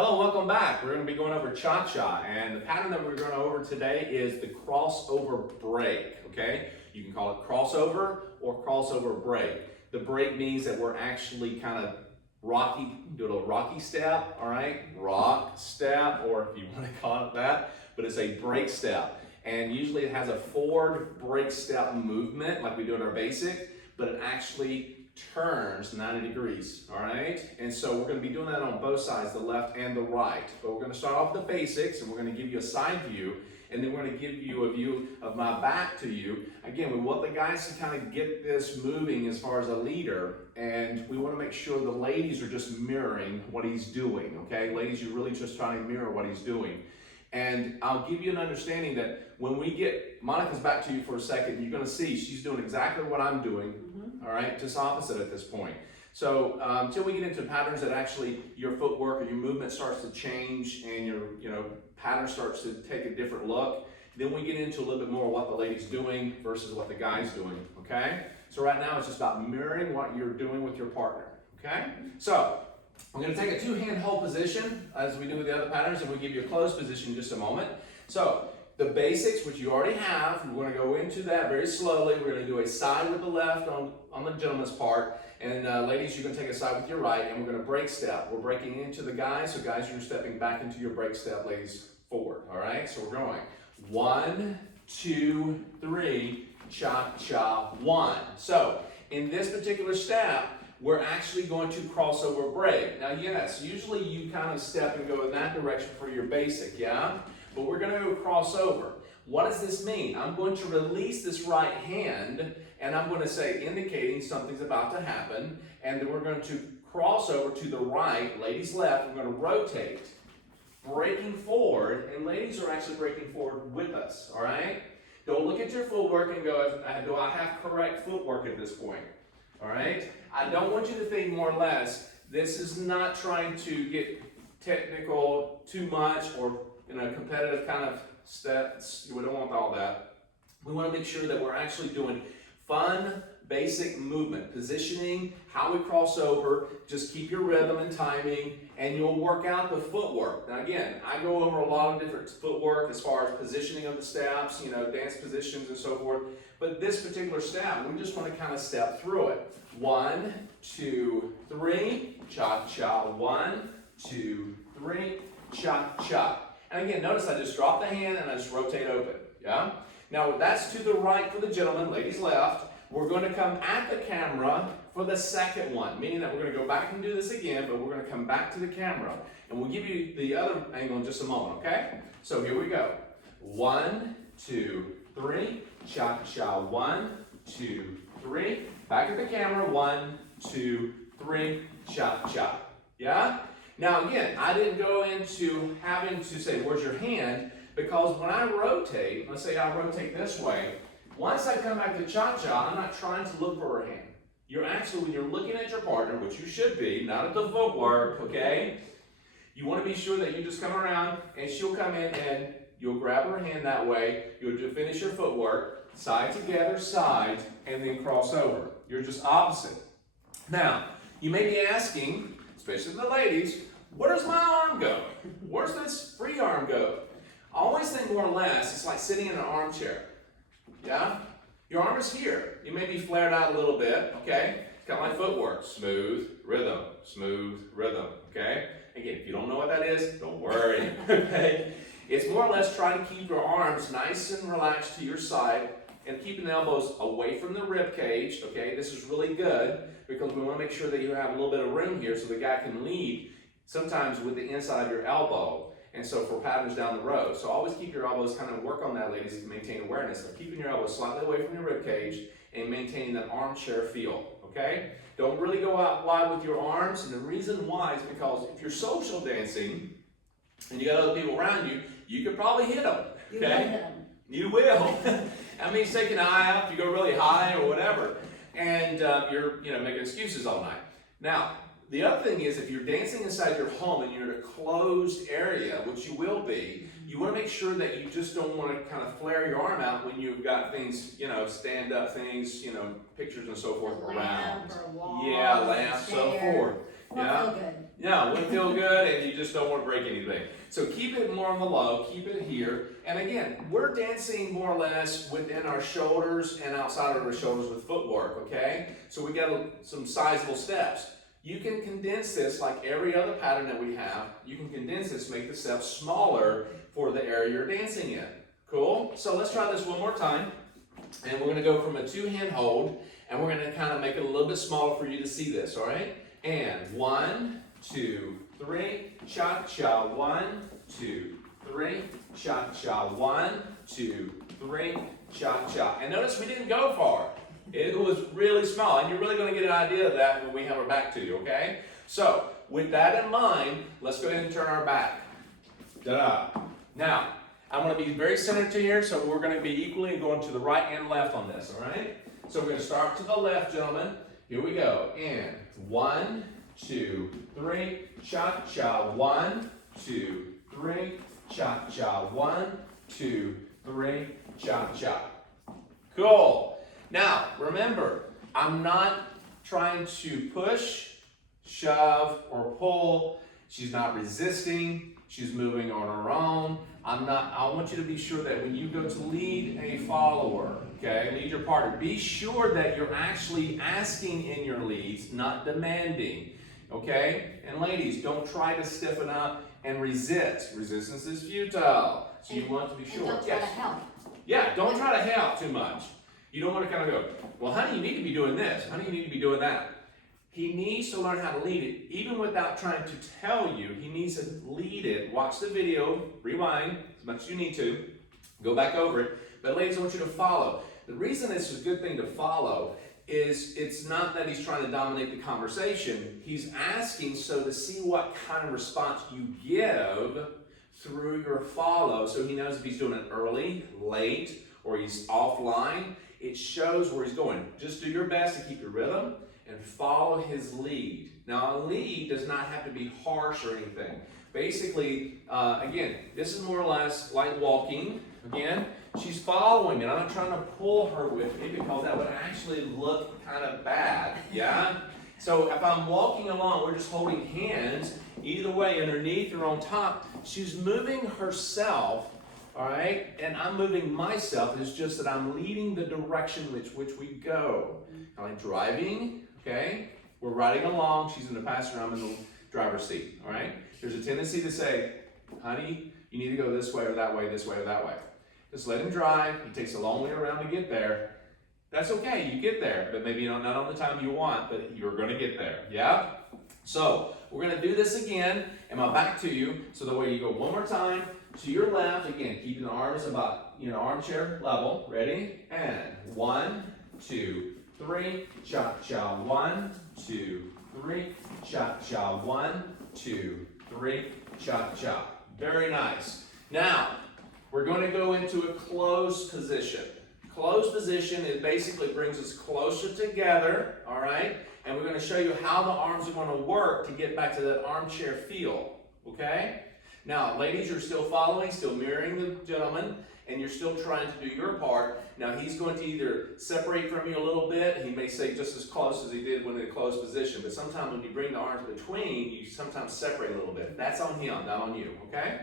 Hello, welcome back. We're going to be going over cha-cha, and the pattern that we're going over today is the crossover break, okay? You can call it crossover or crossover break. The break means that we're actually kind of do a little rocky step, all right? Rock step, or if you want to call it that, but it's a break step. And usually it has a forward break step movement like we do in our basic, but it actually turns 90 degrees, all right? And so we're going to be doing that on both sides, the left and the right. But we're going to start off with the basics, and we're going to give you a side view, and then we're going to give you a view of my back to you. Again, we want the guys to kind of get this moving as far as a leader, and we want to make sure the ladies are just mirroring what he's doing, okay? Ladies, you're really just trying to mirror what he's doing. And I'll give you an understanding that when we get Monica's back to you for a second, you're going to see she's doing exactly what I'm doing, all right, just opposite at this point. So until we get into patterns that actually your footwork or your movement starts to change and your pattern starts to take a different look, then we get into a little bit more what the lady's doing versus what the guy's doing, okay? So right now it's just about mirroring what you're doing with your partner, okay? So we're going to take a two-hand hold position as we do with the other patterns, and we'll give you a closed position in just a moment. So the basics, which you already have, we're going to go into that very slowly. We're going to do a side with the left on the gentleman's part, and ladies, you're going to take a side with your right, and we're going to break step. We're breaking into the guys, so guys, you're stepping back into your break step, ladies, forward, all right? So we're going 1, 2, 3, cha-cha, 1. So in this particular step, we're actually going to crossover break. Now, yes, usually you kind of step and go in that direction for your basic, yeah? But we're going to go crossover. What does this mean? I'm going to release this right hand, and I'm going to say, indicating something's about to happen, and then we're going to cross over to the right, ladies left, we're going to rotate, breaking forward, and ladies are actually breaking forward with us, all right? Don't look at your footwork and go, do I have correct footwork at this point? All right? I don't want you to think more or less, this is not trying to get technical too much or competitive kind of steps. We don't want all that. We want to make sure that we're actually doing fun, basic movement, positioning, how we cross over, just keep your rhythm and timing, and you'll work out the footwork. Now again, I go over a lot of different footwork as far as positioning of the steps, dance positions and so forth, but this particular step, we just want to kind of step through it. 1, 2, 3, cha-cha, 1, 2, 3, cha-cha. And again, notice I just drop the hand and I just rotate open, yeah? Now that's to the right for the gentleman, ladies left. We're going to come at the camera for the second one, meaning that we're going to go back and do this again, but we're going to come back to the camera. And we'll give you the other angle in just a moment, okay? So here we go. 1, 2, 3, cha-cha, 1, 2, 3. Back at the camera, 1, 2, 3, cha-cha. Yeah? Now again, I didn't go into having to say, where's your hand? Because when I rotate, let's say I rotate this way, once I come back to cha-cha, I'm not trying to look for her hand. You're actually, when you're looking at your partner, which you should be, not at the footwork, okay? You want to be sure that you just come around and she'll come in and you'll grab her hand that way, you'll finish your footwork, side together, side, and then cross over. You're just opposite. Now, you may be asking, especially the ladies, where does my arm go? Where's this free arm go? I always think more or less, it's like sitting in an armchair. Yeah? Your arm is here. You may be flared out a little bit, okay? It's kind of like footwork. Smooth rhythm, okay? Again, if you don't know what that is, don't worry, okay? It's more or less trying to keep your arms nice and relaxed to your side and keeping the elbows away from the rib cage, okay? This is really good because we want to make sure that you have a little bit of room here so the guy can lead sometimes with the inside of your elbow. And so for patterns down the road. So always keep your elbows, kind of work on that, ladies, to maintain awareness of keeping your elbows slightly away from your rib cage and maintaining that armchair feel, okay? Don't really go out wide with your arms, and the reason why is because if you're social dancing and you got other people around you, you could probably hit them, okay? You will. That means taking an eye out if you go really high or whatever, and you're making excuses all night. Now, the other thing is, if you're dancing inside your home and you're in a closed area, which you will be, you want to make sure that you just don't want to kind of flare your arm out when you've got things, stand-up things, pictures and so forth around. Lamp or wall, yeah, lamp, so forth. Won't feel good. Yeah, wouldn't feel good, and you just don't want to break anything. So keep it more on the low, keep it here. And again, we're dancing more or less within our shoulders and outside of our shoulders with footwork, okay? So we got some sizable steps. You can condense this like every other pattern that we have. You can condense this, make the steps smaller for the area you're dancing in. Cool? So let's try this one more time. And we're going to go from a two-hand hold, and we're going to kind of make it a little bit smaller for you to see this, all right? And 1, 2, 3, cha-cha, 1, 2, 3, cha-cha, 1, 2, 3, cha-cha. And notice we didn't go far. It was really small, and you're really going to get an idea of that when we have our back to you, okay? So, with that in mind, let's go ahead and turn our back. Da-da. Now, I'm going to be very centered to here, so we're going to be equally going to the right and left on this, all right? So we're going to start to the left, gentlemen. Here we go. And 1, 2, 3, cha-cha, 1, 2, 3, cha-cha, 1, 2, 3, cha-cha. Cool. Now, remember, I'm not trying to push, shove, or pull. She's not resisting. She's moving on her own. I want you to be sure that when you go to lead a follower, okay, lead your partner, be sure that you're actually asking in your leads, not demanding, okay? And ladies, don't try to stiffen up and resist. Resistance is futile. So you want to be sure. Don't try to help. Yeah, don't try to help too much. You don't want to kind of go, well, honey, you need to be doing this. Honey, you need to be doing that. He needs to learn how to lead it, even without trying to tell you. He needs to lead it. Watch the video, rewind as much as you need to, go back over it. But ladies, I want you to follow. The reason it's a good thing to follow is it's not that he's trying to dominate the conversation. He's asking so to see what kind of response you give through your follow, so he knows if he's doing it early, late, or he's offline. It shows where he's going. Just do your best to keep your rhythm and follow his lead. Now, a lead does not have to be harsh or anything. Basically, again, this is more or less like walking. Again, she's following it. I'm not trying to pull her with me because that would actually look kind of bad, yeah? So if I'm walking along, we're just holding hands, either way, underneath or on top, she's moving herself, all right? And I'm moving myself. It's just that I'm leading the direction which we go. Kind of like driving. Okay, we're riding along. She's in the passenger, I'm in the driver's seat. All right. There's a tendency to say, honey, you need to go this way or that way, this way or that way. Just let him drive. He takes a long way around to get there. That's okay. You get there, but maybe not on the time you want, but you're going to get there. Yeah. So we're going to do this again, and my back to you. So the way you go one more time to your left. Again, keeping the arms about armchair level. Ready? And 1, 2, 3, cha-cha, 1, 2, 3, cha-cha, 1, 2, 3, cha-cha. Very nice. Now, we're going to go into a closed position. Closed position, it basically brings us closer together, all right? And we're going to show you how the arms are going to work to get back to that armchair feel, okay? Now, ladies, you're still following, still mirroring the gentleman, and you're still trying to do your part. Now, he's going to either separate from you a little bit. He may say just as close as he did when in a closed position, but sometimes when you bring the arms between, you sometimes separate a little bit. That's on him, not on you, okay?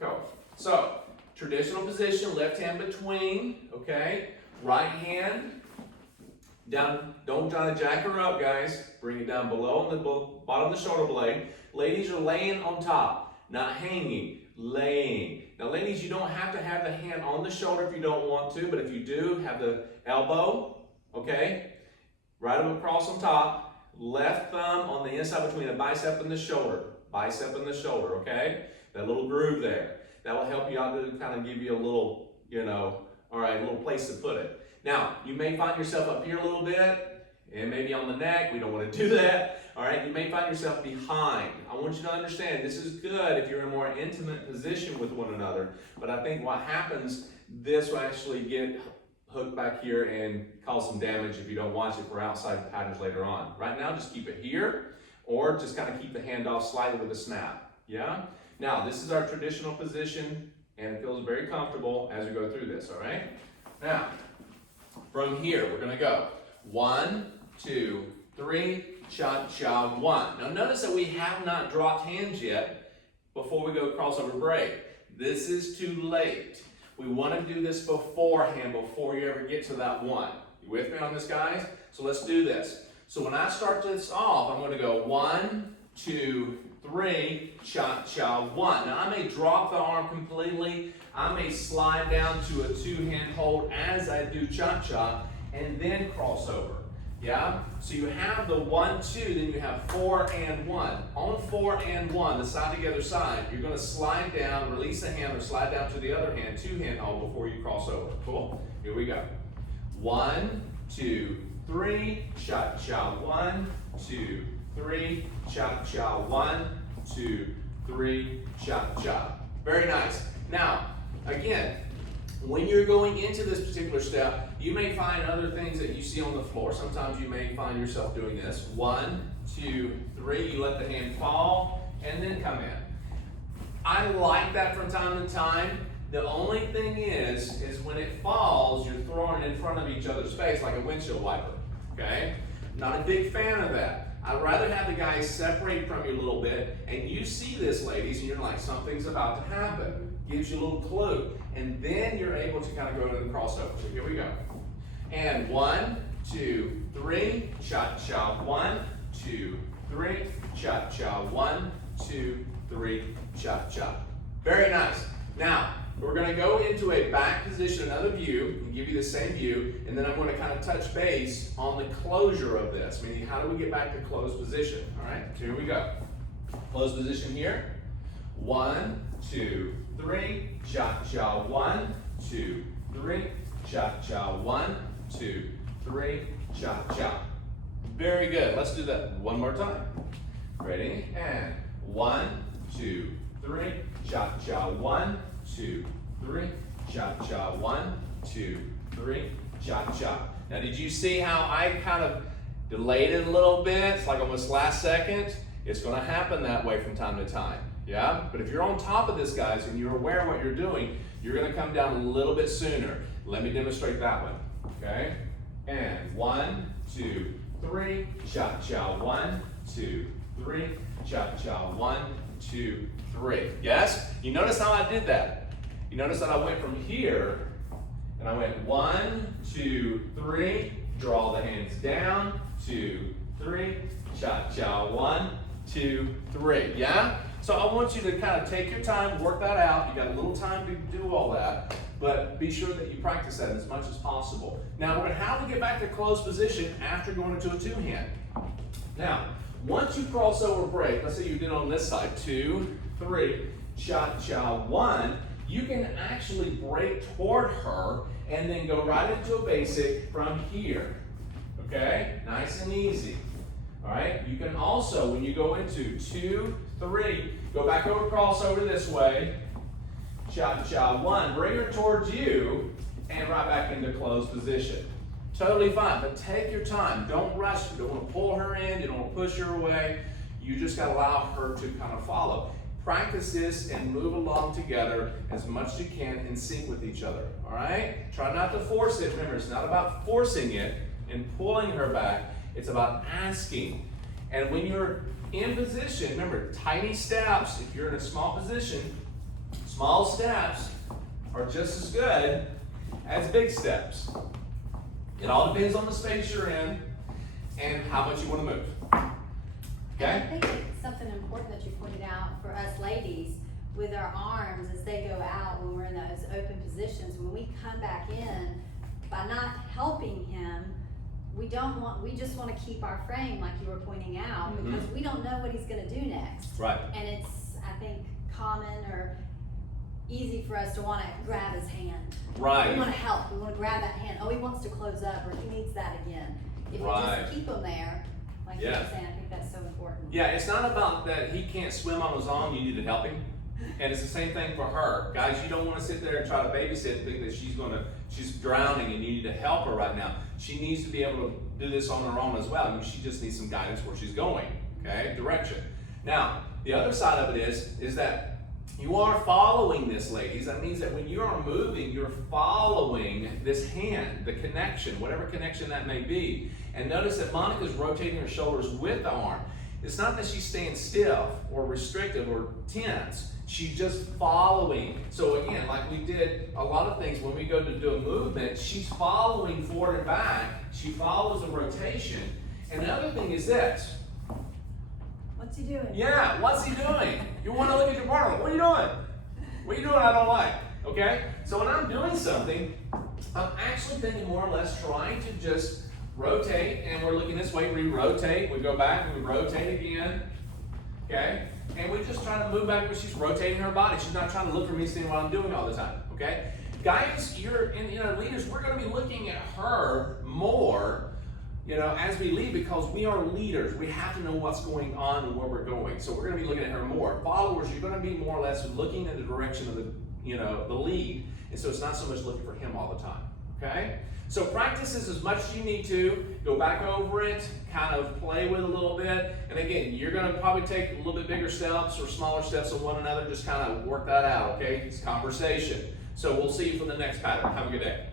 Go. So, traditional position, left hand between, okay? Right hand down. Don't try to jack her up, guys. Bring it down below on the bottom of the shoulder blade. Ladies are laying on top, not hanging. Laying. Now, ladies, you don't have to have the hand on the shoulder if you don't want to, but if you do, have the elbow, okay, right across on top, left thumb on the inside between the bicep and the shoulder, okay, that little groove there. That will help you out to kind of give you a little, all right, a little place to put it. Now, you may find yourself up here a little bit, and maybe on the neck. We don't want to do that. All right, you may find yourself behind. I want you to understand this is good if you're in a more intimate position with one another. But I think what happens, this will actually get hooked back here and cause some damage if you don't watch it for outside patterns later on. Right now, just keep it here, or just kind of keep the hand off slightly with a snap. Yeah? Now, this is our traditional position, and it feels very comfortable as we go through this, all right? Now, from here, we're going to go 1, 2, 3, cha-cha, one. Now notice that we have not dropped hands yet before we go crossover break. This is too late. We want to do this beforehand before you ever get to that one. You with me on this, guys? So let's do this. So when I start this off, I'm going to go 1, 2, 3, cha-cha, one. Now I may drop the arm completely. I may slide down to a two-hand hold as I do cha-cha and then cross over. Yeah? So you have the 1, 2, then you have 4 and 1. On 4 and 1, the side to the other side, you're going to slide down, release the hand, or slide down to the other hand, two-hand hold before you cross over. Cool? Here we go. 1, 2, 3, cha-cha, 1, 2, 3, cha-cha, 1, 2, 3, cha-cha. Very nice. Now, again, when you're going into this particular step, you may find other things that you see on the floor. Sometimes you may find yourself doing this. 1, 2, 3, you let the hand fall and then come in. I like that from time to time. The only thing is when it falls, you're throwing it in front of each other's face like a windshield wiper, okay? Not a big fan of that. I'd rather have the guys separate from you a little bit, and you see this, ladies, and you're like, something's about to happen. Gives you a little clue. And then you're able to kind of go to the crossover. So here we go. And 1, 2, 3, cha-cha, 1, 2, 3, cha-cha, 1, 2, 3, cha-cha. Very nice. Now, we're going to go into a back position, another view, and give you the same view, and then I'm going to kind of touch base on the closure of this, meaning how do we get back to closed position, all right? So here we go. Closed position here. 1, 2, 3, cha-cha, 1, 2, 3, cha-cha, 1, 2, 3, cha-cha. Very good. Let's do that one more time. Ready? And 1, 2, 3, cha-cha, 1, 2, 3, cha-cha, 1, 2, 3, cha-cha. Now, did you see how I kind of delayed it a little bit? It's like almost last second. It's going to happen that way from time to time. Yeah? But if you're on top of this, guys, and you're aware of what you're doing, you're going to come down a little bit sooner. Let me demonstrate that one. Okay? And 1, 2, 3, cha-cha, 1, 2, 3, cha-cha, 1, 2, 3. Yes? You notice how I did that? You notice that I went from here, and I went 1, 2, 3, draw the hands down, 2, 3, cha-cha, 1, 2, 3. Yeah? So I want you to kind of take your time, work that out. You got a little time to do all that, but be sure that you practice that as much as possible. Now, we're going to have to get back to closed position after going into a two-hand. Now, once you cross over break, let's say you did on this side, 2, 3, cha-cha, 1, you can actually break toward her and then go right into a basic from here. Okay? Nice and easy. All right? You can also, when you go into 2, 3, go back over, cross over this way, cha-cha, 1, bring her towards you, and right back into closed position. Totally fine, but take your time. Don't rush. You don't want to pull her in. You don't want to push her away. You just got to allow her to kind of follow. Practice this and move along together as much as you can in sync with each other. All right? Try not to force it. Remember, it's not about forcing it and pulling her back. It's about asking. And when you're in position, remember, tiny steps. If you're in a small position, small steps are just as good as big steps. It all depends on the space you're in and how much you want to move. Okay? I think it's something important that you pointed out for us ladies with our arms as they go out when we're in those open positions. When we come back in, by not helping him, we just want to keep our frame, like you were pointing out, because we don't know what he's going to do next. Right. And it's, I think, common or easy for us to want to grab his hand. Right. We want to help. We want to grab that hand. Oh, he wants to close up, or he needs that again. If we just keep him there, like you were saying, I think that's so important. Yeah, it's not about that he can't swim on his own, you need to help him. And it's the same thing for her. Guys, you don't want to sit there and try to babysit and think that she's drowning and you need to help her right now. She needs to be able to do this on her own as well. I mean, she just needs some guidance where she's going, okay? Direction. Now, the other side of it is that You are following this, ladies. That means that when you are moving, you're following this hand, the connection, whatever connection that may be. And notice that Monica's rotating her shoulders with the arm. It's not that she's staying stiff or restrictive or tense. She's just following. So again, like we did a lot of things when we go to do a movement, she's following forward and back. She follows the rotation. And the other thing is this. What's he doing? Yeah, what's he doing? You want to look at your partner. What are you doing? What are you doing I don't like? Okay? So when I'm doing something, I'm actually thinking more or less trying to just rotate, and we're looking this way, we rotate, we go back, and we rotate again. Okay? And we're just trying to move back where she's rotating her body. She's not trying to look for me seeing what I'm doing all the time. Okay? Guys, leaders, we're going to be looking at her more, as we lead, because we are leaders. We have to know what's going on and where we're going. So we're going to be looking at her more. Followers, you're going to be more or less looking in the direction of the lead. And so it's not so much looking for him all the time. Okay? So practice this as much as you need to. Go back over it, kind of play with it a little bit. And again, you're going to probably take a little bit bigger steps or smaller steps of one another. Just kind of work that out, okay? It's conversation. So we'll see you for the next pattern. Have a good day.